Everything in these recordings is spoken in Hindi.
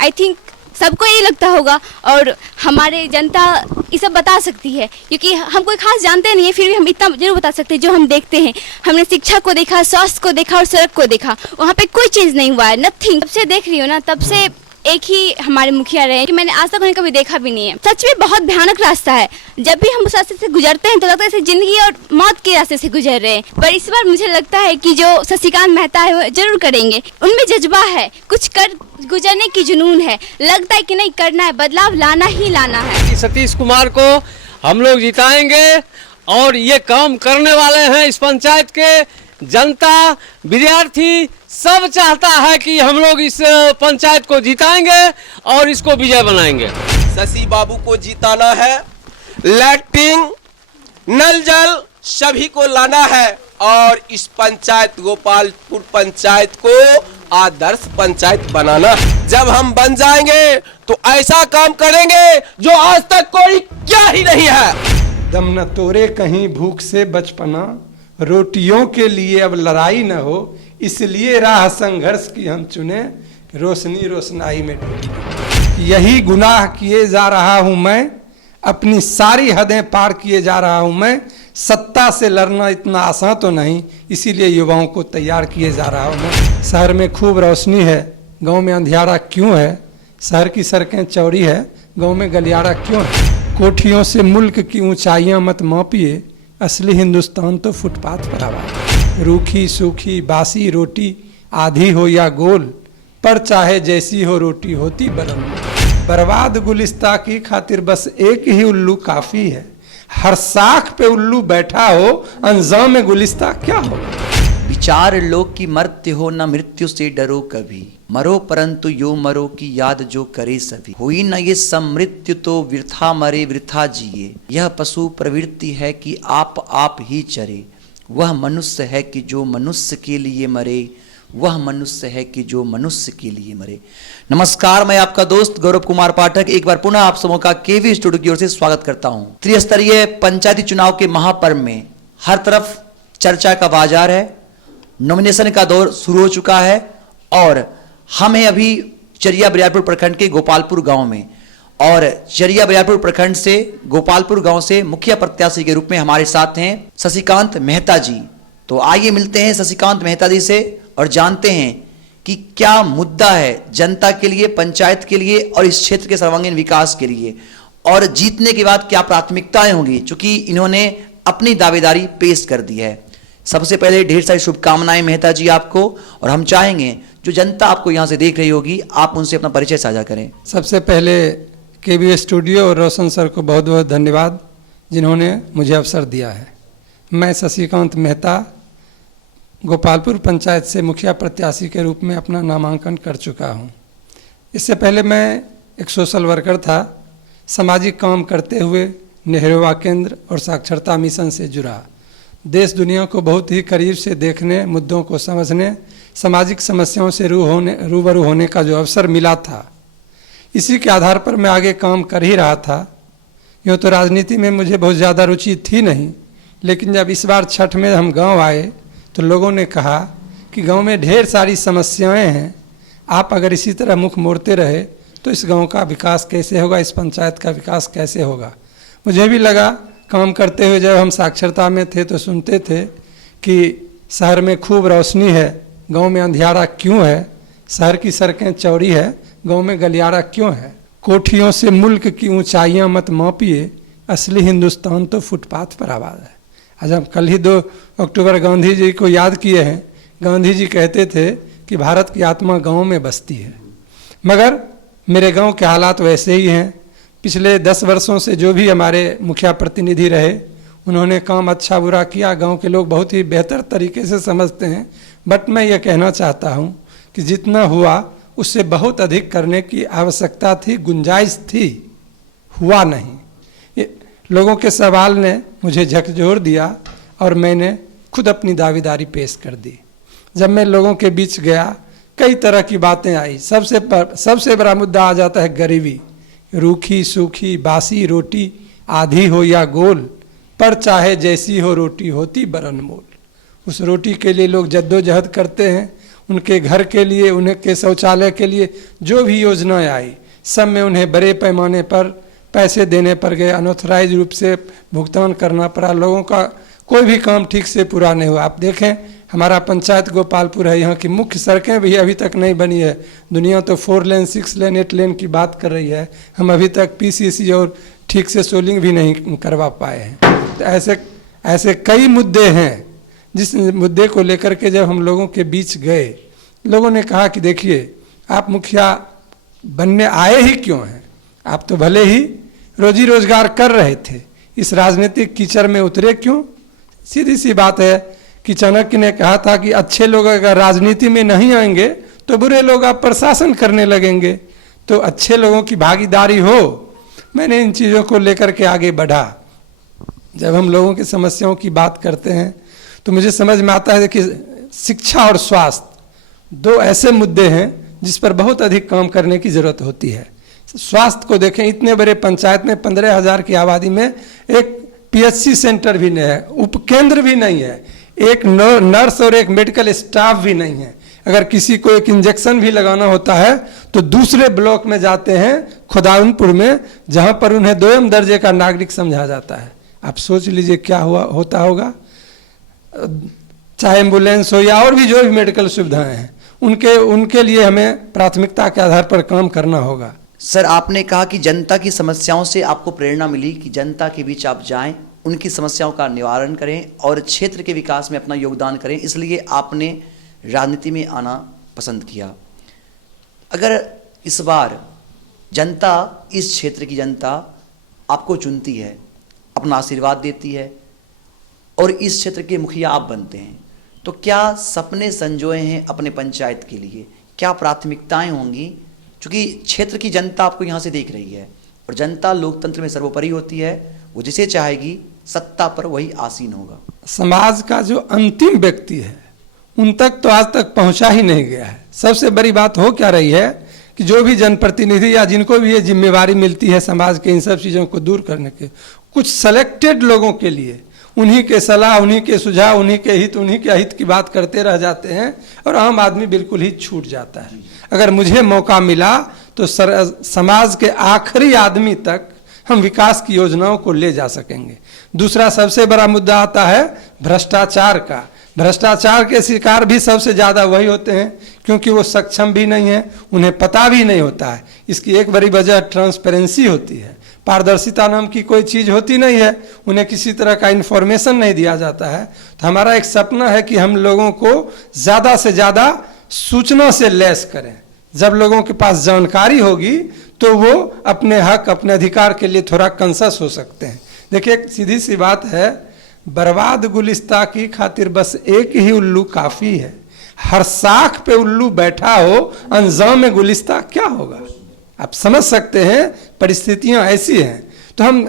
आई थिंक सबको यही लगता होगा और हमारे जनता ये सब बता सकती है, क्योंकि हम कोई खास जानते नहीं है, फिर भी हम इतना जरूर बता सकते हैं जो हम देखते हैं। हमने शिक्षा को देखा, स्वास्थ्य को देखा और सड़क को देखा, वहाँ पे कोई चीज़ नहीं हुआ है, नथिंग। तब से देख रही हो ना, तब से एक ही हमारे मुखिया रहे कि मैंने आज तक उन्हें कभी देखा भी नहीं है। सच में बहुत भयानक रास्ता है, जब भी हम उस रास्ते से गुजरते हैं तो लगता है जैसे जिंदगी और मौत के रास्ते से गुजर रहे हैं। पर इस बार मुझे लगता है कि जो शशिकांत मेहता है वो जरूर करेंगे, उनमें जज्बा है, कुछ कर गुजरने की जुनून है, लगता है कि नहीं करना है, बदलाव लाना ही लाना है। सतीश कुमार को हम लोग जिताएंगे और ये काम करने वाले हैं। इस पंचायत के जनता, विद्यार्थी सब चाहता है कि हम लोग इस पंचायत को जिताएंगे और इसको विजय बनाएंगे। शशि बाबू को जिताना है, लैट्रिन, नल जल सभी को लाना है और इस पंचायत गोपालपुर पंचायत को आदर्श पंचायत बनाना है। जब हम बन जाएंगे तो ऐसा काम करेंगे जो आज तक कोई क्या ही नहीं है। दम न तोरे कहीं भूख से बचपना, रोटियों के लिए अब लड़ाई न हो, इसलिए राह संघर्ष की हम चुने, रोशनी रोशनाई में डूबी। यही गुनाह किए जा रहा हूं मैं, अपनी सारी हदें पार किए जा रहा हूं मैं। सत्ता से लड़ना इतना आसान तो नहीं, इसीलिए युवाओं को तैयार किए जा रहा हूं मैं। शहर में खूब रोशनी है, गांव में अंधियारा क्यों है? शहर की सड़कें चौड़ी है, गांव में गलियारा क्यों है? कोठियों से मुल्क की ऊंचाइयां मत मापिए, असली हिंदुस्तान तो फुटपाथ पर आबाद है। रूखी सूखी बासी रोटी आधी हो या गोल, पर चाहे जैसी हो रोटी होती बरम। बर्बाद गुलिस्ता की खातिर बस एक ही उल्लू काफी है, हर साख पे उल्लू बैठा हो, अंजाम में गुलिस्ता क्या हो। विचार लोग की मर्त्य हो, न मृत्यु से डरो कभी, मरो परंतु यो मरो की याद जो करे सभी। हुई न ये समृत्यु तो वृथा मरे वृथा जिए, यह पशु प्रवृत्ति है कि आप ही चरे। वह मनुष्य है कि जो मनुष्य के लिए मरे, वह मनुष्य है कि जो मनुष्य के लिए मरे। नमस्कार, मैं आपका दोस्त गौरव कुमार पाठक एक बार पुनः आप सबों का केवी स्टूडियो की ओर से स्वागत करता हूं। त्रिस्तरीय पंचायती चुनाव के महापर्व में हर तरफ चर्चा का बाजार है, नॉमिनेशन का दौर शुरू हो चुका है और हम हैं अभी चरिया बरियारपुर प्रखंड के गोपालपुर गांव में। और चरिया बरियारपुर प्रखंड से गोपालपुर गांव से मुखिया प्रत्याशी के रूप में हमारे साथ हैं शशिकांत मेहता जी। तो आइए मिलते हैं शशिकांत मेहता जी से और जानते हैं कि क्या मुद्दा है जनता के लिए, पंचायत के लिए और इस क्षेत्र के सर्वांगीण विकास के लिए, और जीतने के बाद क्या प्राथमिकताएं होंगी, चूंकि इन्होंने अपनी दावेदारी पेश कर दी है। सबसे पहले ढेर सारी शुभकामनाएं मेहता जी आपको, और हम चाहेंगे जो जनता आपको यहां से देख रही होगी आप उनसे अपना परिचय साझा करें। सबसे पहले केवी स्टूडियो और रोशन सर को बहुत बहुत धन्यवाद जिन्होंने मुझे अवसर दिया है। मैं शशिकांत मेहता गोपालपुर पंचायत से मुखिया प्रत्याशी के रूप में अपना नामांकन कर चुका हूं। इससे पहले मैं एक सोशल वर्कर था, सामाजिक काम करते हुए नेहरू युवा केंद्र और साक्षरता मिशन से जुड़ा। देश दुनिया को बहुत ही करीब से देखने, मुद्दों को समझने, सामाजिक समस्याओं से रूबरू होने का जो अवसर मिला था, इसी के आधार पर मैं आगे काम कर ही रहा था। यूँ तो राजनीति में मुझे बहुत ज़्यादा रुचि थी नहीं, लेकिन जब इस बार छठ में हम गांव आए तो लोगों ने कहा कि गांव में ढेर सारी समस्याएं हैं, आप अगर इसी तरह मुख मोड़ते रहे तो इस गांव का विकास कैसे होगा, इस पंचायत का विकास कैसे होगा। मुझे भी लगा काम करते हुए, जब हम साक्षरता में थे तो सुनते थे कि शहर में खूब रोशनी है, गांव में अंधियारा क्यों है? शहर की सड़कें चौड़ी है, गांव में गलियारा क्यों है? कोठियों से मुल्क की ऊंचाइयां मत मापिए, असली हिंदुस्तान तो फुटपाथ पर आबाद है। आज हम कल ही 2 अक्टूबर गांधी जी को याद किए हैं। गांधी जी कहते थे कि भारत की आत्मा गांव में बसती है, मगर मेरे गांव के हालात वैसे ही हैं। पिछले 10 वर्षों से जो भी हमारे मुखिया प्रतिनिधि रहे, उन्होंने काम अच्छा बुरा किया, गांव के लोग बहुत ही बेहतर तरीके से समझते हैं। बट मैं ये कहना चाहता हूँ कि जितना हुआ उससे बहुत अधिक करने की आवश्यकता थी, गुंजाइश थी, हुआ नहीं। लोगों के सवाल ने मुझे झकझोर दिया और मैंने खुद अपनी दावेदारी पेश कर दी। जब मैं लोगों के बीच गया, कई तरह की बातें आई। सबसे बड़ा मुद्दा आ जाता है गरीबी। रूखी सूखी बासी रोटी आधी हो या गोल, पर चाहे जैसी हो रोटी होती बरनमोल। उस रोटी के लिए लोग जद्दोजहद करते हैं, उनके घर के लिए, उनके शौचालय के लिए जो भी योजनाएं आई, सब में उन्हें बड़े पैमाने पर पैसे देने पड़ गए, अनऑथराइज रूप से भुगतान करना पड़ा, लोगों का कोई भी काम ठीक से पूरा नहीं हुआ। आप देखें, हमारा पंचायत गोपालपुर है, यहाँ की मुख्य सड़कें भी अभी तक नहीं बनी है। दुनिया तो 4 लेन 6 लेन 8 लेन की बात कर रही है, हम अभी तक PCC और ठीक से सोलिंग भी नहीं करवा पाए हैं। तो ऐसे कई मुद्दे हैं, जिस मुद्दे को लेकर के जब हम लोगों के बीच गए, लोगों ने कहा कि देखिए, आप मुखिया बनने आए ही क्यों हैं? आप तो भले ही रोजी रोजगार कर रहे थे, इस राजनीतिक कीचड़ में उतरे क्यों? सीधी सी बात है कि चाणक्य ने कहा था कि अच्छे लोग अगर राजनीति में नहीं आएंगे तो बुरे लोग आप प्रशासन करने लगेंगे। तो अच्छे लोगों की भागीदारी हो, मैंने इन चीज़ों को लेकर के आगे बढ़ा। जब हम लोगों की समस्याओं की बात करते हैं तो मुझे समझ में आता है कि शिक्षा और स्वास्थ्य 2 ऐसे मुद्दे हैं जिस पर बहुत अधिक काम करने की ज़रूरत होती है। स्वास्थ्य को देखें, इतने बड़े पंचायत में 15,000 की आबादी में एक PHC सेंटर भी नहीं है, उपकेंद्र भी नहीं है, एक नर्स और एक मेडिकल स्टाफ भी नहीं है। अगर किसी को एक इंजेक्शन भी लगाना होता है तो दूसरे ब्लॉक में जाते हैं, खुदाउनपुर में, जहां पर उन्हें 2म दर्जे का नागरिक समझा जाता है। आप सोच लीजिए क्या होता होगा। चाहे एम्बुलेंस हो या और भी जो भी मेडिकल सुविधाएं हैं, उनके लिए हमें प्राथमिकता के आधार पर काम करना होगा। सर, आपने कहा कि जनता की समस्याओं से आपको प्रेरणा मिली कि जनता के बीच आप जाएं, उनकी समस्याओं का निवारण करें और क्षेत्र के विकास में अपना योगदान करें, इसलिए आपने राजनीति में आना पसंद किया। अगर इस बार जनता, इस क्षेत्र की जनता आपको चुनती है, अपना आशीर्वाद देती है और इस क्षेत्र के मुखिया आप बनते हैं, तो क्या सपने संजोए हैं अपने पंचायत के लिए? क्या प्राथमिकताएं होंगी? क्योंकि क्षेत्र की जनता आपको यहाँ से देख रही है और जनता लोकतंत्र में सर्वोपरि होती है, वो जिसे चाहेगी सत्ता पर वही आसीन होगा। समाज का जो अंतिम व्यक्ति है उन तक तो आज तक पहुंचा ही नहीं गया है। सबसे बड़ी बात हो क्या रही है कि जो भी जनप्रतिनिधि या जिनको भी ये जिम्मेवारी मिलती है समाज के इन सब चीज़ों को दूर करने के, कुछ सेलेक्टेड लोगों के लिए उन्हीं के सलाह, उन्हीं के सुझाव, उन्हीं के हित, उन्हीं के अहित की बात करते रह जाते हैं और आम आदमी बिल्कुल ही छूट जाता है। अगर मुझे मौका मिला तो समाज के आखिरी आदमी तक हम विकास की योजनाओं को ले जा सकेंगे। दूसरा सबसे बड़ा मुद्दा आता है भ्रष्टाचार का। भ्रष्टाचार के शिकार भी सबसे ज़्यादा वही होते हैं क्योंकि वो सक्षम भी नहीं है, उन्हें पता भी नहीं होता है। इसकी एक बड़ी वजह ट्रांसपेरेंसी होती है, पारदर्शिता नाम की कोई चीज़ होती नहीं है, उन्हें किसी तरह का इन्फॉर्मेशन नहीं दिया जाता है। तो हमारा एक सपना है कि हम लोगों को ज़्यादा से ज़्यादा सूचना से लैस करें। जब लोगों के पास जानकारी होगी तो वो अपने हक, अपने अधिकार के लिए थोड़ा कंसस हो सकते हैं। देखिए, सीधी सी बात है, बर्बाद गुलिस्ता की खातिर बस एक ही उल्लू काफ़ी है। हर साख पे उल्लू बैठा हो, अंजाम में गुलिस्ता क्या होगा? आप समझ सकते हैं, परिस्थितियां ऐसी हैं। तो हम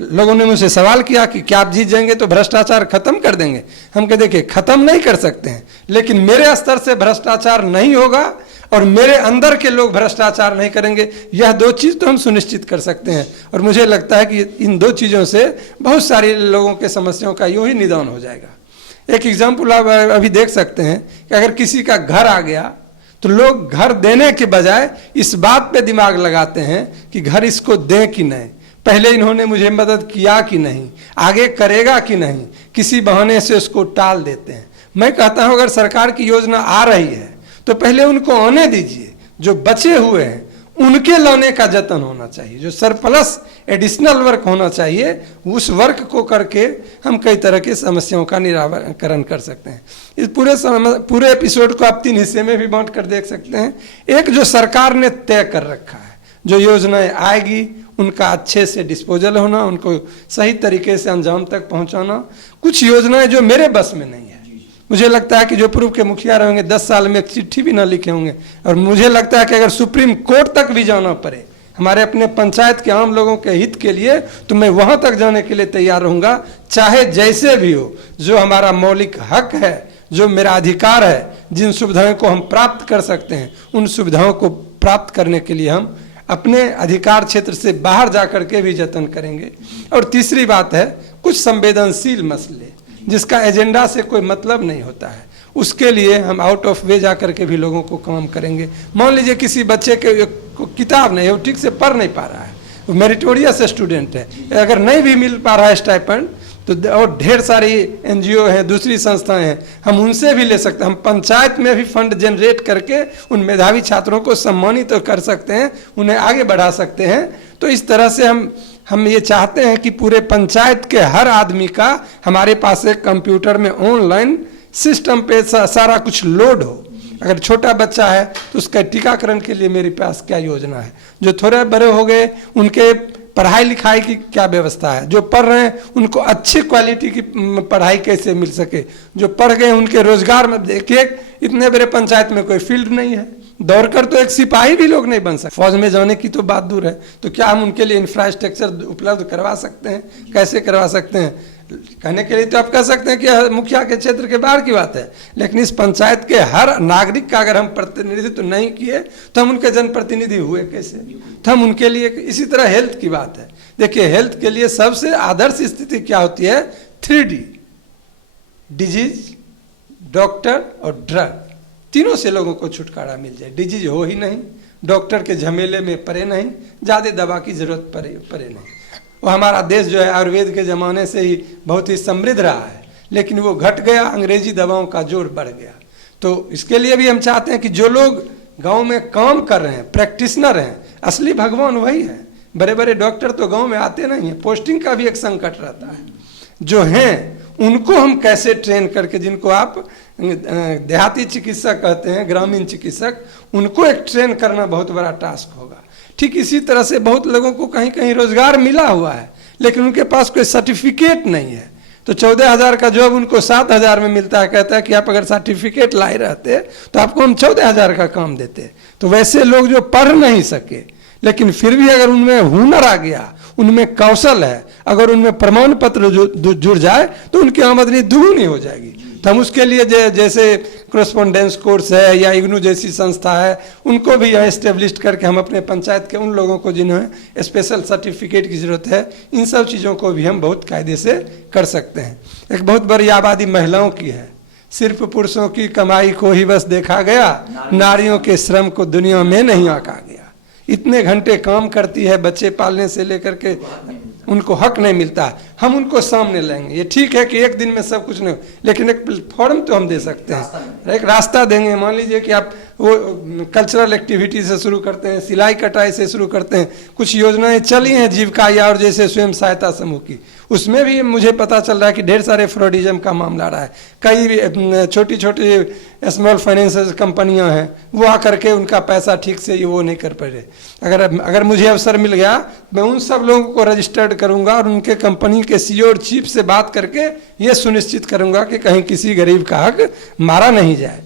लोगों ने मुझसे सवाल किया कि क्या आप जीत जाएंगे तो भ्रष्टाचार खत्म कर देंगे? हम कहे देखिए, खत्म नहीं कर सकते हैं, लेकिन मेरे स्तर से भ्रष्टाचार नहीं होगा और मेरे अंदर के लोग भ्रष्टाचार नहीं करेंगे। यह 2 चीज़ तो हम सुनिश्चित कर सकते हैं और मुझे लगता है कि इन 2 चीज़ों से बहुत सारे लोगों के समस्याओं का यूं ही निदान हो जाएगा। एक एग्जाम्पल आप अभी देख सकते हैं कि अगर किसी का घर आ गया तो लोग घर देने के बजाय इस बात पे दिमाग लगाते हैं कि घर इसको दें कि नहीं, पहले इन्होंने मुझे मदद किया कि नहीं, आगे करेगा कि नहीं, किसी बहाने से उसको टाल देते हैं। मैं कहता हूं अगर सरकार की योजना आ रही है तो पहले उनको आने दीजिए, जो बचे हुए हैं उनके लाने का जतन होना चाहिए, जो सरप्लस एडिशनल वर्क होना चाहिए उस वर्क को करके हम कई तरह की समस्याओं का निराकरण कर सकते हैं। इस पूरे एपिसोड को आप 3 हिस्से में भी बांट कर देख सकते हैं। एक, जो सरकार ने तय कर रखा है, जो योजनाएं आएगी उनका अच्छे से डिस्पोजल होना, उनको सही तरीके से अंजाम तक पहुंचाना। कुछ योजनाएं जो मेरे बस में नहीं है, मुझे लगता है कि जो पूर्व के मुखिया रहेंगे 10 साल में एक चिट्ठी भी ना लिखे होंगे, और मुझे लगता है कि अगर सुप्रीम कोर्ट तक भी जाना पड़े हमारे अपने पंचायत के आम लोगों के हित के लिए, तो मैं वहां तक जाने के लिए तैयार रहूंगा, चाहे जैसे भी हो। जो हमारा मौलिक हक है, जो मेरा अधिकार है, जिन सुविधाओं को हम प्राप्त कर सकते हैं, उन सुविधाओं को प्राप्त करने के लिए हम अपने अधिकार क्षेत्र से बाहर जाकर के भी जतन करेंगे। और तीसरी बात है, कुछ संवेदनशील मसले जिसका एजेंडा से कोई मतलब नहीं होता है, उसके लिए हम आउट ऑफ वे जा करके भी लोगों को काम करेंगे। मान लीजिए किसी बच्चे के को किताब नहीं है, वो ठीक से पढ़ नहीं पा रहा है, वो मेरिटोरियस स्टूडेंट है, अगर नहीं भी मिल पा रहा है स्टाइपेंड तो और ढेर सारी एनजीओ हैं, दूसरी संस्थाएं हैं, हम उनसे भी ले सकते हैं। हम पंचायत में भी फंड जनरेट करके उन मेधावी छात्रों को सम्मानित तो कर सकते हैं, उन्हें आगे बढ़ा सकते हैं। तो इस तरह से हम ये चाहते हैं कि पूरे पंचायत के हर आदमी का हमारे पास एक कंप्यूटर में ऑनलाइन सिस्टम पे सारा कुछ लोड हो। अगर छोटा बच्चा है तो उसका टीकाकरण के लिए मेरे पास क्या योजना है, जो थोड़े बड़े हो गए उनके पढ़ाई लिखाई की क्या व्यवस्था है, जो पढ़ रहे हैं उनको अच्छी क्वालिटी की पढ़ाई कैसे मिल सके, जो पढ़ गए उनके रोजगार में। देखिए इतने बड़े पंचायत में कोई फील्ड नहीं है, दौड़कर तो एक सिपाही भी लोग नहीं बन सकते, फौज में जाने की तो बात दूर है। तो क्या हम उनके लिए इंफ्रास्ट्रक्चर उपलब्ध करवा सकते हैं, कैसे करवा सकते हैं? कहने के लिए तो आप कह सकते हैं कि मुखिया के क्षेत्र के बाहर की बात है, लेकिन इस पंचायत के हर नागरिक का अगर हम प्रतिनिधित्व नहीं किए तो हम उनके जनप्रतिनिधि हुए कैसे? तो हम उनके लिए, इसी तरह हेल्थ की बात है। देखिए हेल्थ के लिए सबसे आदर्श स्थिति क्या होती है? 3D, डिजीज, डॉक्टर और ड्रग, तीनों से लोगों को छुटकारा मिल जाए। डिजीज हो ही नहीं, डॉक्टर के झमेले में पड़े नहीं, ज़्यादा दवा की जरूरत पड़े नहीं। वो हमारा देश जो है आयुर्वेद के ज़माने से ही बहुत ही समृद्ध रहा है, लेकिन वो घट गया, अंग्रेजी दवाओं का जोर बढ़ गया। तो इसके लिए भी हम चाहते हैं कि जो लोग गांव में काम कर रहे हैं, प्रैक्टिशनर हैं, असली भगवान वही है। बड़े बड़े डॉक्टर तो गांव में आते नहीं हैं, पोस्टिंग का भी एक संकट रहता है। जो हैं उनको हम कैसे ट्रेन करके, जिनको आप देहाती चिकित्सक कहते हैं, ग्रामीण चिकित्सक, उनको एक ट्रेन करना बहुत बड़ा टास्क होगा। ठीक इसी तरह से बहुत लोगों को कहीं कहीं रोजगार मिला हुआ है, लेकिन उनके पास कोई सर्टिफिकेट नहीं है, तो 14,000 का जॉब उनको 7,000 में मिलता है। कहता है कि आप अगर सर्टिफिकेट लाए रहते तो आपको हम 14,000 का काम देते। तो वैसे लोग जो पढ़ नहीं सके लेकिन फिर भी अगर उनमें हुनर आ गया, उनमें कौशल है, अगर उनमें प्रमाण पत्र जुड़ जाए तो उनकी आमदनी दुगुनी हो जाएगी। तो हम उसके लिए जैसे कोरेस्पोंडेंस कोर्स है या इग्नू जैसी संस्था है, उनको भी यहाँ एस्टेब्लिश करके हम अपने पंचायत के उन लोगों को जिन्हें स्पेशल सर्टिफिकेट की ज़रूरत है, इन सब चीज़ों को भी हम बहुत कायदे से कर सकते हैं। एक बहुत बड़ी आबादी महिलाओं की है, सिर्फ पुरुषों की कमाई को ही बस देखा गया, नारियों के श्रम को दुनिया में नहीं आंका गया। इतने घंटे काम करती है, बच्चे पालने से लेकर के उनको हक नहीं मिलता। हम उनको सामने लाएंगे। ये ठीक है कि एक दिन में सब कुछ नहीं, लेकिन एक प्लेटफॉर्म तो हम दे सकते हैं, एक रास्ता देंगे। मान लीजिए कि आप वो कल्चरल एक्टिविटी से शुरू करते हैं, सिलाई कटाई से शुरू करते हैं, कुछ योजनाएं चली हैं जीविका या और जैसे स्वयं सहायता समूह की, उसमें भी मुझे पता चल रहा है कि ढेर सारे फ्रॉडिज्म का मामला रहा है। कई छोटी छोटी स्मॉल फाइनेंस कंपनियां हैं, वो आकर के उनका पैसा ठीक से वो नहीं कर पा रहे। अगर मुझे अवसर मिल गया, मैं उन सब लोगों को रजिस्टर्ड करूंगा और उनके कंपनी के सीईओ और चीफ से बात करके ये सुनिश्चित करूंगा कि कहीं किसी गरीब का हक मारा नहीं जाए।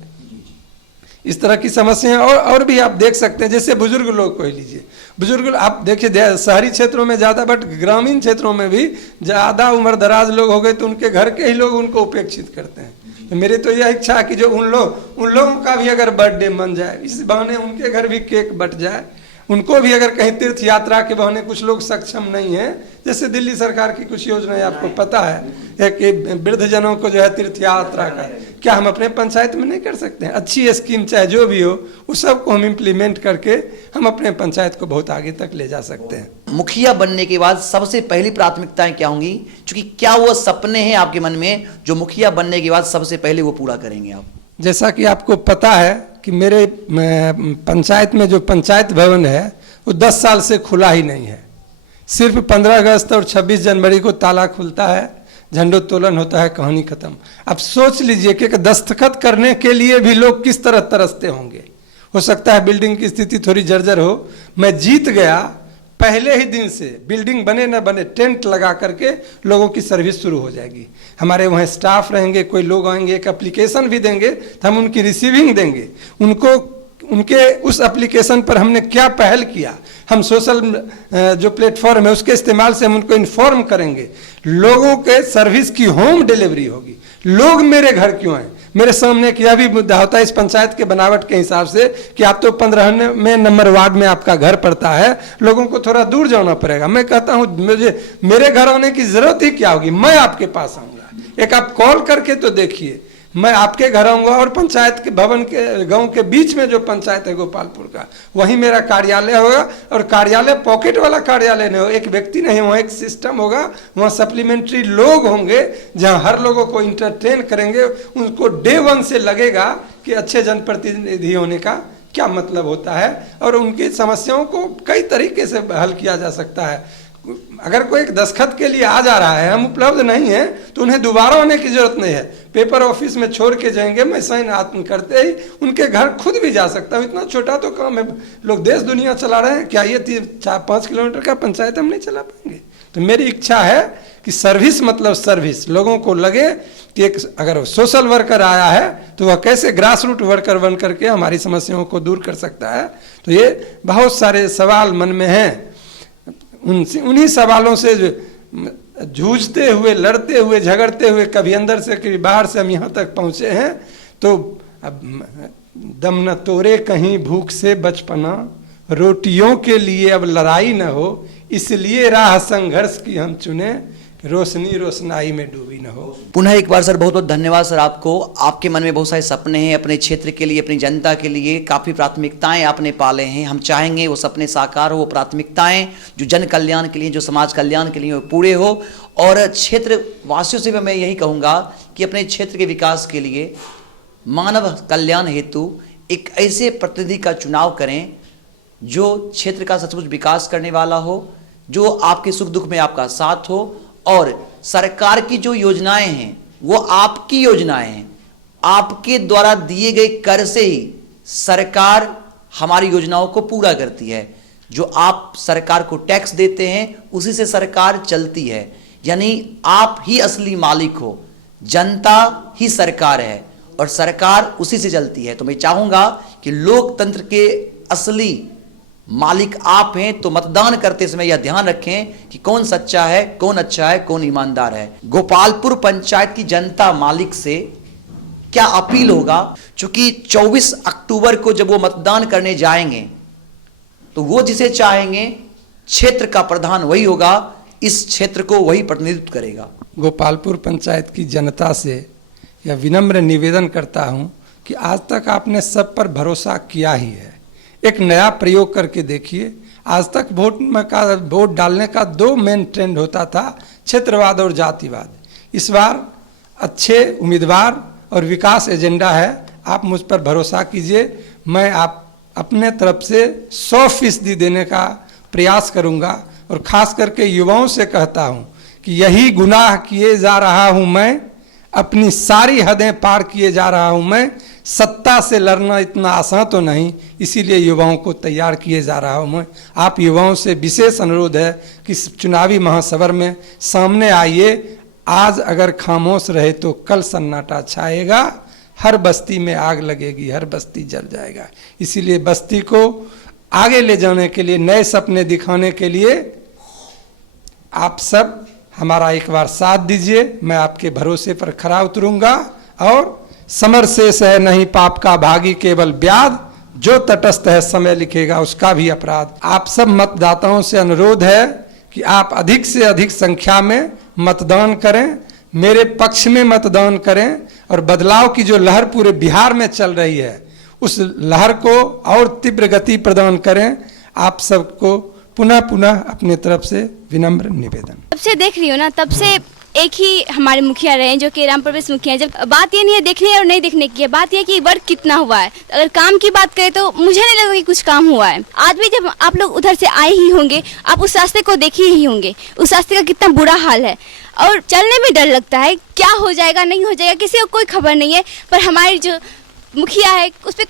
इस तरह की समस्याएं और भी आप देख सकते हैं। जैसे बुजुर्ग लोग को ही लीजिए, बुजुर्ग आप देखिए शहरी क्षेत्रों में ज़्यादा, बट ग्रामीण क्षेत्रों में भी ज़्यादा उम्र दराज लोग हो गए तो उनके घर के ही लोग उनको उपेक्षित करते हैं। तो मेरी तो यह इच्छा है कि जो उन लोगों का भी अगर बर्थडे मन जाए, इस बहाने उनके घर भी केक बट जाए, उनको भी अगर कहीं तीर्थ यात्रा के बहाने कुछ लोग सक्षम नहीं है, जैसे दिल्ली सरकार की कुछ योजनाएं आपको पता है कि वृद्धजनों को जो है तीर्थ यात्रा का, क्या हम अपने पंचायत में नहीं कर सकते हैं? अच्छी स्कीम चाहे जो भी हो, उस सब को हम इम्प्लीमेंट करके हम अपने पंचायत को बहुत आगे तक ले जा सकते हैं। मुखिया बनने के बाद सबसे पहली प्राथमिकताएं क्या होंगी? क्योंकि क्या वो सपने हैं आपके मन में जो मुखिया बनने के बाद सबसे पहले वो पूरा करेंगे आप? जैसा कि आपको पता है कि मेरे पंचायत में जो पंचायत भवन है वो 10 साल से खुला ही नहीं है। सिर्फ 15 अगस्त और 26 जनवरी को ताला खुलता है, झंडोत्तोलन होता है, कहानी खत्म। अब सोच लीजिए कि दस्तखत करने के लिए भी लोग किस तरह तरसते होंगे। हो सकता है बिल्डिंग की स्थिति थोड़ी जर्जर हो, मैं जीत गया, पहले ही दिन से बिल्डिंग बने न बने टेंट लगा करके लोगों की सर्विस शुरू हो जाएगी। हमारे वहाँ स्टाफ रहेंगे, कोई लोग आएंगे, एक एप्लीकेशन भी देंगे तो हम उनकी रिसीविंग देंगे, उनको उनके उस एप्लीकेशन पर हमने क्या पहल किया, हम सोशल जो प्लेटफॉर्म है उसके इस्तेमाल से हम उनको इन्फॉर्म करेंगे। लोगों के सर्विस की होम डिलीवरी होगी। लोग मेरे घर क्यों आए? मेरे सामने किया भी मुद्दा होता है इस पंचायत के बनावट के हिसाब से कि आप तो 15वें नंबर वार्ड में आपका घर पड़ता है, लोगों को थोड़ा दूर जाना पड़ेगा। मैं कहता हूँ मुझे मेरे घर आने की जरूरत ही क्या होगी, मैं आपके पास आऊँगा। एक आप कॉल करके तो देखिए, मैं आपके घर आऊँगा और पंचायत के भवन के गांव के बीच में जो पंचायत है गोपालपुर का, वहीं मेरा कार्यालय होगा। और कार्यालय पॉकेट वाला कार्यालय नहीं हो, एक व्यक्ति नहीं, वहाँ एक सिस्टम होगा, वहाँ सप्लीमेंट्री लोग होंगे जहाँ हर लोगों को इंटरटेन करेंगे। उनको डे 1 से लगेगा कि अच्छे जनप्रतिनिधि होने का क्या मतलब होता है और उनकी समस्याओं को कई तरीके से हल किया जा सकता है। अगर कोई एक दस्तखत के लिए आ जा रहा है, हम उपलब्ध नहीं हैं, तो उन्हें दोबारा आने की जरूरत नहीं है। पेपर ऑफिस में छोड़ के जाएंगे, मैं साइन हाथ करते ही उनके घर खुद भी जा सकता हूँ। इतना छोटा तो काम है, लोग देश दुनिया चला रहे हैं, क्या ये 4-5 किलोमीटर का पंचायत हम नहीं चला पाएंगे? तो मेरी इच्छा है कि सर्विस मतलब सर्विस, लोगों को लगे कि एक अगर सोशल वर्कर आया है तो वह कैसे ग्रास रूट वर्कर बन करके हमारी समस्याओं को दूर कर सकता है। तो ये बहुत सारे सवाल मन में हैं, उन्हीं सवालों से जूझते हुए, लड़ते हुए, झगड़ते हुए, कभी अंदर से कभी बाहर से हम यहाँ तक पहुँचे हैं। तो अब दम न तोड़े कहीं भूख से बचपना, रोटियों के लिए अब लड़ाई न हो, इसलिए राह संघर्ष की हम चुने, रोशनी रोशनाई में डूबी न हो। पुनः एक बार सर बहुत बहुत धन्यवाद सर आपको। आपके मन में बहुत सारे सपने हैं, अपने क्षेत्र के लिए, अपनी जनता के लिए काफ़ी प्राथमिकताएं आपने पाले हैं। हम चाहेंगे वो सपने साकार हो, वो प्राथमिकताएं जो जन कल्याण के लिए, जो समाज कल्याण के लिए वो पूरे हो। और क्षेत्र वासियों से भी मैं यही कहूँगा कि अपने क्षेत्र के विकास के लिए, मानव कल्याण हेतु एक ऐसे प्रतिनिधि का चुनाव करें जो क्षेत्र का सचमुच विकास करने वाला हो, जो आपके सुख दुख में आपका साथ हो। और सरकार की जो योजनाएं हैं वो आपकी योजनाएं हैं, आपके द्वारा दिए गए कर से ही सरकार हमारी योजनाओं को पूरा करती है। जो आप सरकार को टैक्स देते हैं उसी से सरकार चलती है, यानी आप ही असली मालिक हो, जनता ही सरकार है और सरकार उसी से चलती है। तो मैं चाहूंगा कि लोकतंत्र के असली मालिक आप हैं, तो मतदान करते समय यह ध्यान रखें कि कौन सच्चा है, कौन अच्छा है, कौन ईमानदार है। गोपालपुर पंचायत की जनता मालिक से क्या अपील होगा, चूंकि 24 अक्टूबर को जब वो मतदान करने जाएंगे तो वो जिसे चाहेंगे क्षेत्र का प्रधान वही होगा, इस क्षेत्र को वही प्रतिनिधित्व करेगा। गोपालपुर पंचायत की जनता से यह विनम्र निवेदन करता हूं कि आज तक आपने सब पर भरोसा किया ही है। एक नया प्रयोग करके देखिए। आज तक वोट डालने का 2 मेन ट्रेंड होता था, क्षेत्रवाद और जातिवाद। इस बार अच्छे उम्मीदवार और विकास एजेंडा है, आप मुझ पर भरोसा कीजिए। मैं आप अपने तरफ से 100% देने का प्रयास करूंगा। और खास करके युवाओं से कहता हूं कि यही गुनाह किए जा रहा हूं मैं, अपनी सारी हदें पार किए जा रहा हूं मैं। सत्ता से लड़ना इतना आसान तो नहीं, इसीलिए युवाओं को तैयार किए जा रहा हूं मैं। आप युवाओं से विशेष अनुरोध है कि चुनावी महासभर में सामने आइए। आज अगर खामोश रहे तो कल सन्नाटा छाएगा, हर बस्ती में आग लगेगी, हर बस्ती जल जाएगा। इसीलिए बस्ती को आगे ले जाने के लिए, नए सपने दिखाने के लिए आप सब हमारा एक बार साथ दीजिए। मैं आपके भरोसे पर खरा उतरूंगा। और समर शेष है नहीं पाप का भागी केवल ब्याद, जो तटस्थ है समय लिखेगा उसका भी अपराध। आप सब मतदाताओं से अनुरोध है कि आप अधिक से अधिक संख्या में मतदान करें, मेरे पक्ष में मतदान करें और बदलाव की जो लहर पूरे बिहार में चल रही है उस लहर को और तीव्र गति प्रदान करें। आप सबको पुनः पुनः अपने तरफ से विनम्र निवेदन। तब से देख रही हो ना, तब से एक ही हमारे मुखिया रहे हैं जो कि राम प्रवेश मुखिया। जब बात ये नहीं है देखने और नहीं देखने की है, बात ये कि वर्क कितना हुआ है। अगर काम की बात करें तो मुझे नहीं लगता कि कुछ काम हुआ है। आज भी जब आप लोग उधर से आए ही होंगे, आप उस रास्ते को देखे ही होंगे, उस रास्ते का कितना बुरा हाल है और चलने में डर लगता है। क्या हो जाएगा नहीं हो जाएगा किसी को कोई खबर नहीं है, पर हमारी जो मुखिया है उस पर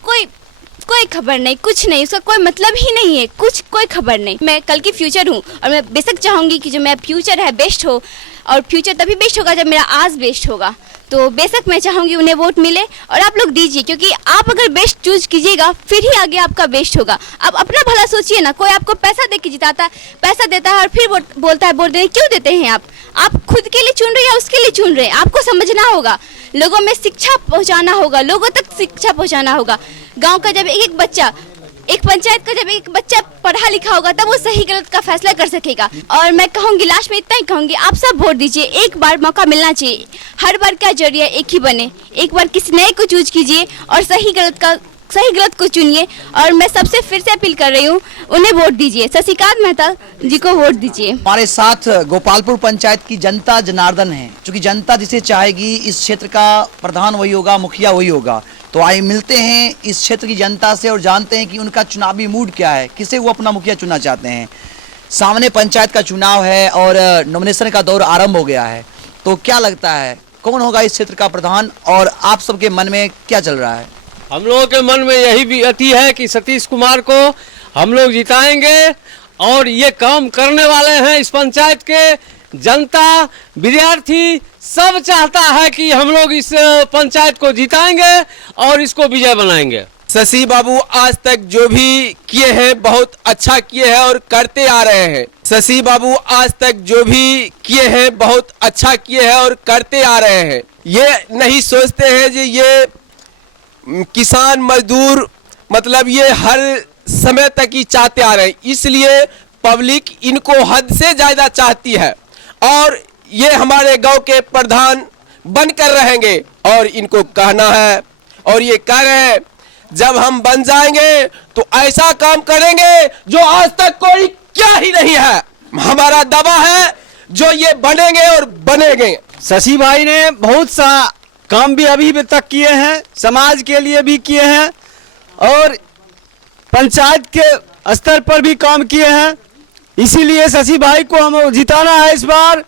कोई खबर नहीं, कुछ नहीं, उसका कोई मतलब ही नहीं है, कुछ कोई खबर नहीं। मैं कल की फ्यूचर हूँ और मैं बेशक चाहूँगी कि जो मेरा फ्यूचर है बेस्ट हो, और फ्यूचर तभी बेस्ट होगा जब मेरा आज बेस्ट होगा। तो बेशक मैं चाहूँगी उन्हें वोट मिले और आप लोग दीजिए, क्योंकि आप अगर बेस्ट चूज कीजिएगा फिर ही आगे आपका बेस्ट होगा। आप अपना भला सोचिए ना। कोई आपको पैसा दे के जिताता है, पैसा देता है और फिर बोलता है वोट देने। क्यों देते हैं आप खुद के लिए चुन रहे हैं या उसके लिए चुन रहे हैं? आपको समझना होगा, लोगों में शिक्षा पहुँचाना होगा, लोगों तक शिक्षा पहुँचाना होगा। गाँव का जब एक बच्चा एक पंचायत का जब एक बच्चा पढ़ा लिखा होगा तब वो सही गलत का फैसला कर सकेगा। और मैं कहूँगी, लास्ट में इतना ही कहूँगी, आप सब वोट दीजिए, एक बार मौका मिलना चाहिए। हर बार क्या जरिया एक ही बने, एक बार किसी नए को चूज कीजिए और सही गलत को चुनिए। और मैं सबसे फिर से अपील कर रही हूँ, उन्हें वोट दीजिए, शशिकांत मेहता जी को वोट दीजिए। हमारे साथ गोपालपुर पंचायत की जनता जनार्दन है, क्योंकि जनता जिसे चाहेगी इस क्षेत्र का प्रधान वही होगा, मुखिया वही होगा। तो आइए मिलते हैं इस क्षेत्र की जनता से और जानते हैं कि उनका चुनावी मूड क्या है, किसे वो अपना मुखिया चुनना चाहते हैं। सामने पंचायत का चुनाव है और नॉमिनेशन का दौर आरंभ हो गया है, तो क्या लगता है कौन होगा इस क्षेत्र का प्रधान और आप सबके मन में क्या चल रहा है? हम लोगों के मन में यही भी अति है कि सतीश कुमार को हम लोग जिताएंगे और ये काम करने वाले हैं। इस पंचायत के जनता, विद्यार्थी सब चाहता है कि हम लोग इस पंचायत को जिताएंगे और इसको विजय बनाएंगे। शशि बाबू आज तक जो भी किए हैं बहुत अच्छा किए हैं और करते आ रहे हैं। शशि बाबू आज तक जो भी किए हैं बहुत अच्छा किए हैं और करते आ रहे हैं। ये नहीं सोचते हैं कि ये किसान मजदूर मतलब ये हर समय तक ही चाहते आ रहे हैं, इसलिए पब्लिक इनको हद से ज्यादा चाहती है और ये हमारे गांव के प्रधान बनकर रहेंगे। और इनको कहना है और ये कह रहे हैं, जब हम बन जाएंगे तो ऐसा काम करेंगे जो आज तक कोई क्या ही नहीं है। हमारा दावा है जो ये बनेंगे और बनेंगे। शशि भाई ने बहुत सा काम भी अभी तक किए हैं, समाज के लिए भी किए हैं और पंचायत के स्तर पर भी काम किए हैं। इसीलिए शशि भाई को हम जिताना है इस बार,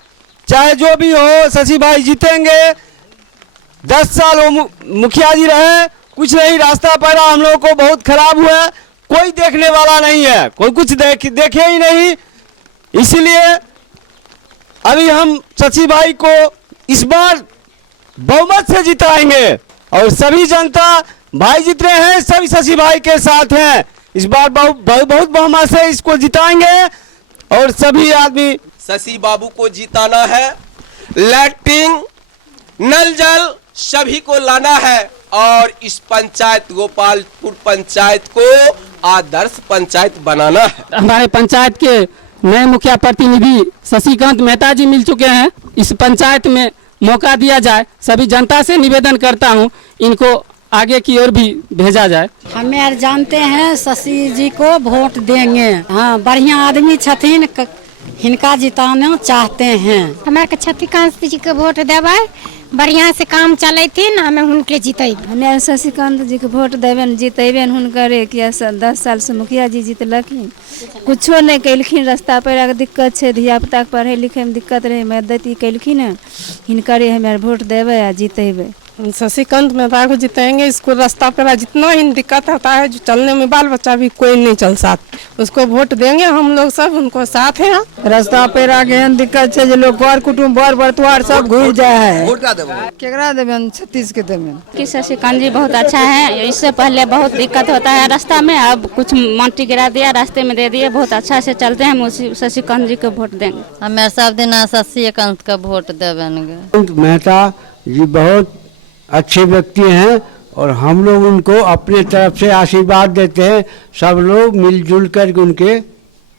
चाहे जो भी हो शशि भाई जीतेंगे। 10 साल वो मुखिया जी रहे, कुछ नहीं, रास्ता पैरा हम लोग को बहुत खराब हुआ, कोई देखने वाला नहीं है, कोई कुछ देखे ही नहीं। इसीलिए अभी हम शशि भाई को इस बार बहुमत से जिताएंगे और सभी जनता भाई जीत रहे हैं, सभी शशि भाई के साथ हैं। इस बार बहुत बहुमत से इसको जिताएंगे और सभी आदमी शशि बाबू को जिताना है। लैट्रिन, नल जल सभी को लाना है और इस पंचायत गोपालपुर पंचायत को आदर्श पंचायत बनाना है। हमारे पंचायत के नए मुखिया प्रतिनिधि शशिकांत मेहता जी मिल चुके हैं। इस पंचायत में मौका दिया जाए, सभी जनता से निवेदन करता हूं इनको आगे की ओर भी भेजा जाए। हमें यार जानते हैं शशि जी को वोट देंगे। हाँ, बढ़िया आदमी छथिन, हिनका जिताना चाहते हैं। हमारे शशिकांत जी के वोट देवे, बढ़िया से काम चलथिन, हमें उनके जीतेब। हमें शशिकांत जी के वोट देवेन जीतेबेन हुनकरे किया 10 साल से मुखिया जी जीतलखिन, कुछो नहीं कैलखिन। रास्ता पैरा दिक्कत है, धिया पुता के पढ़े लिखे में दिक्कत रहे, मदद कैलखिन, हिनकरे हमें वोट देवे आ जीतेबे। शशिकांत मेहता को जिताएंगे। स्कूल रास्ता पर जितना ही दिक्कत होता है, जो चलने में बाल बच्चा भी कोई नहीं चल सकता, उसको वोट देंगे। हम लोग सब उनको साथ हैं। रास्ता पर आगे दिक्कत है, जो लोग घर कुटुम्ब बर बरतुआर सब घुस जाए है। केकरा देवेन? छत्तीस के देवेन। कि शशिकांत जी बहुत अच्छा है। इससे पहले बहुत दिक्कत होता है रास्ता में, अब कुछ माटी गिरा दिया, रास्ते में दे दिए, बहुत अच्छा से चलते हैं। हम उसी शशिकांत जी को वोट देंगे। हमें सब दिन शशिकांत का वोट देवेंगे। मेहता जी बहुत अच्छे व्यक्ति हैं और हम लोग उनको अपने तरफ से आशीर्वाद देते हैं। सब लोग मिलजुल कर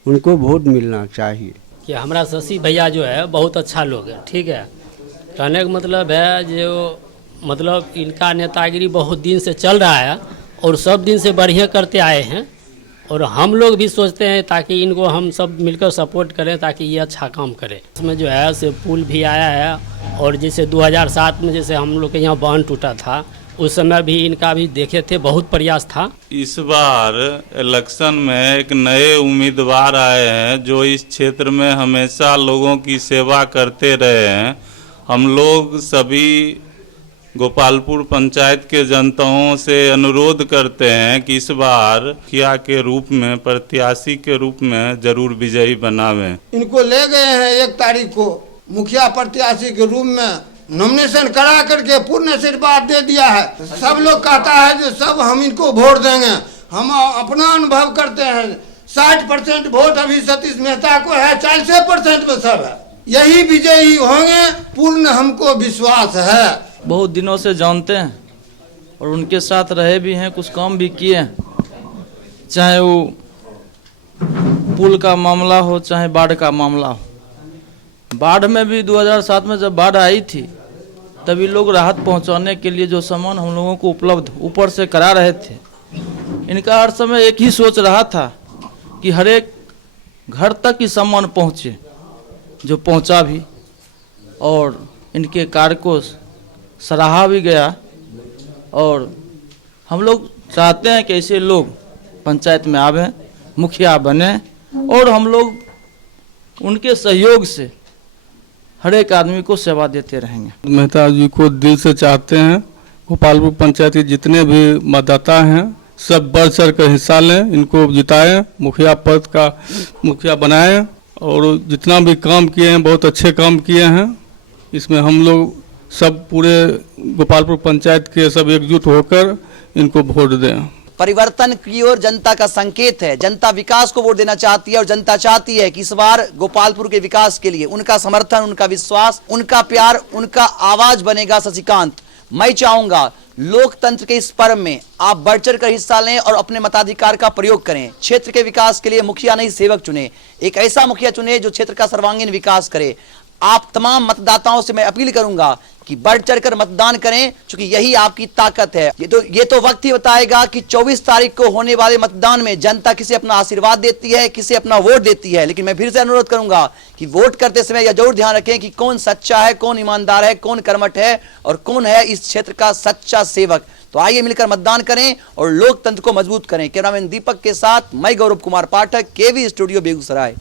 उनको वोट मिलना चाहिए। कि हमारा शशि भैया जो है बहुत अच्छा लोग है, ठीक है। कहने का मतलब है जो मतलब इनका नेतागिरी बहुत दिन से चल रहा है और सब दिन से बढ़िया करते आए हैं और हम लोग भी सोचते हैं ताकि इनको हम सब मिलकर सपोर्ट करें ताकि ये अच्छा काम करें। इसमें जो है से पुल भी आया है और जैसे 2007 में जैसे हम लोग के यहाँ बांध टूटा था, उस समय भी इनका भी देखे थे, बहुत प्रयास था। इस बार इलेक्शन में एक नए उम्मीदवार आए हैं जो इस क्षेत्र में हमेशा लोगों की सेवा करते रहे हैं। हम लोग सभी गोपालपुर पंचायत के जनताओं से अनुरोध करते हैं कि इस बार मुखिया के रूप में, प्रत्याशी के रूप में जरूर विजयी बनावें। इनको ले गए हैं 1 तारीख को मुखिया प्रत्याशी के रूप में नॉमिनेशन करा करके पूर्ण आशीर्वाद दे दिया है। सब लोग कहता है जो सब हम इनको वोट देंगे। हम अपना अनुभव करते हैं, 60% वोट अभी सतीश मेहता को है, 40% में सब है। यही विजयी होंगे, पूर्ण हमको विश्वास है। बहुत दिनों से जानते हैं और उनके साथ रहे भी हैं, कुछ काम भी किए हैं। चाहे वो पुल का मामला हो चाहे बाढ़ का मामला हो। बाढ़ में भी 2007 में जब बाढ़ आई थी तभी लोग राहत पहुंचाने के लिए जो सामान हम लोगों को उपलब्ध ऊपर से करा रहे थे। इनका हर समय एक ही सोच रहा था कि हर एक घर तक ही सामान पहुंचे, जो पहुंचा भी और इनके कार्य को सराहा भी गया। और हम लोग चाहते हैं कि ऐसे लोग पंचायत में आवें, मुखिया बने और हम लोग उनके सहयोग से हर एक आदमी को सेवा देते रहेंगे। मेहता जी को दिल से चाहते हैं गोपालपुर पंचायत के जितने भी मतदाता हैं सब बढ़ चढ़ कर हिस्सा लें, इनको जिताएं, मुखिया पद का मुखिया बनाएं और जितना भी काम किए हैं बहुत अच्छे काम किए हैं। इसमें हम लोग सब पूरे गोपालपुर पंचायत के सब एकजुट होकर इनको वोट दें। परिवर्तन की ओर जनता का संकेत है। जनता विकास को वोट देना चाहती है और जनता चाहती है कि इस बार गोपालपुर के विकास के लिए उनका समर्थन, उनका विश्वास, उनका प्यार, उनका आवाज बनेगा शशिकांत। मैं चाहूंगा लोकतंत्र के इस पर्व में आप बढ़ चढ़ कर हिस्सा लें और अपने मताधिकार का प्रयोग करें। क्षेत्र के विकास के लिए मुखिया नहीं सेवक चुने, एक ऐसा मुखिया चुने जो क्षेत्र का सर्वांगीण विकास करे। आप तमाम मतदाताओं से मैं अपील करूंगा कि बढ़ चढ़कर मतदान करें, क्योंकि यही आपकी ताकत है। ये तो वक्त ही बताएगा कि 24 तारीख को होने वाले मतदान में जनता किसे अपना आशीर्वाद देती है, किसे अपना वोट देती है। लेकिन मैं फिर से अनुरोध करूंगा कि वोट करते समय यह जरूर ध्यान रखें कि कौन सच्चा है, कौन ईमानदार है, कौन कर्मठ है और कौन है इस क्षेत्र का सच्चा सेवक। तो आइए मिलकर मतदान करें और लोकतंत्र को मजबूत करें। कैमरामैन दीपक के साथ मैं गौरव कुमार पाठक, केवी स्टूडियो बेगूसराय।